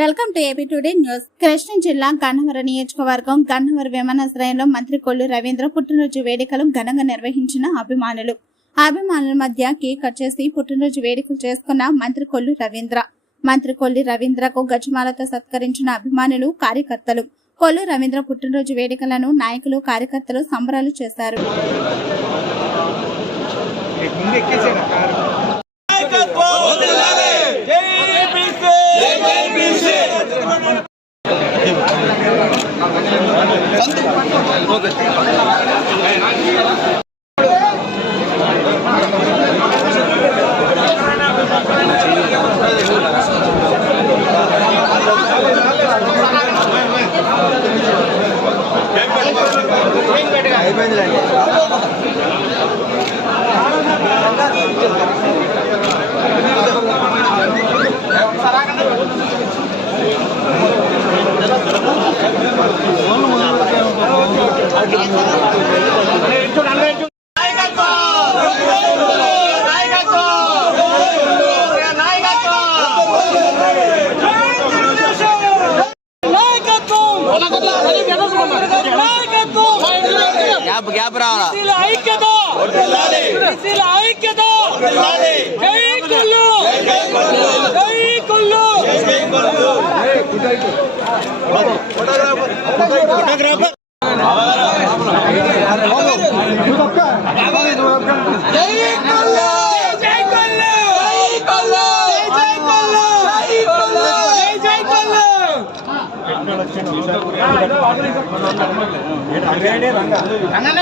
Welcome to AP today news. Krishna జిల్లా గన్నవరం నియోజకవర్గం గన్నవరం విమానాశ్రయంలో మంత్రి కొల్లు రవీంద్ర పుట్టినరోజు వేడుకలు ఘనంగా నిర్వహించిన అభిమానులు. అభిమానుల మధ్య కేక్ కట్ చేసి పుట్టినరోజు వేడుకలు చేసుకున్న మంత్రి కొల్లు రవీంద్ర. మంత్రి కొల్లి రవీంద్రకు గజమాలతో సత్కరించిన అభిమానులు కార్యకర్తలు. కొల్లు రవీంద్ర పుట్టినరోజు వేడుకలను నాయకులు కార్యకర్తలు సంబరాలు చేశారు. అయిపోయిందిలేండి గ్యాప్ గ్యాప్ రావాలా? ఐక్యత! ఐక్యత! అన్న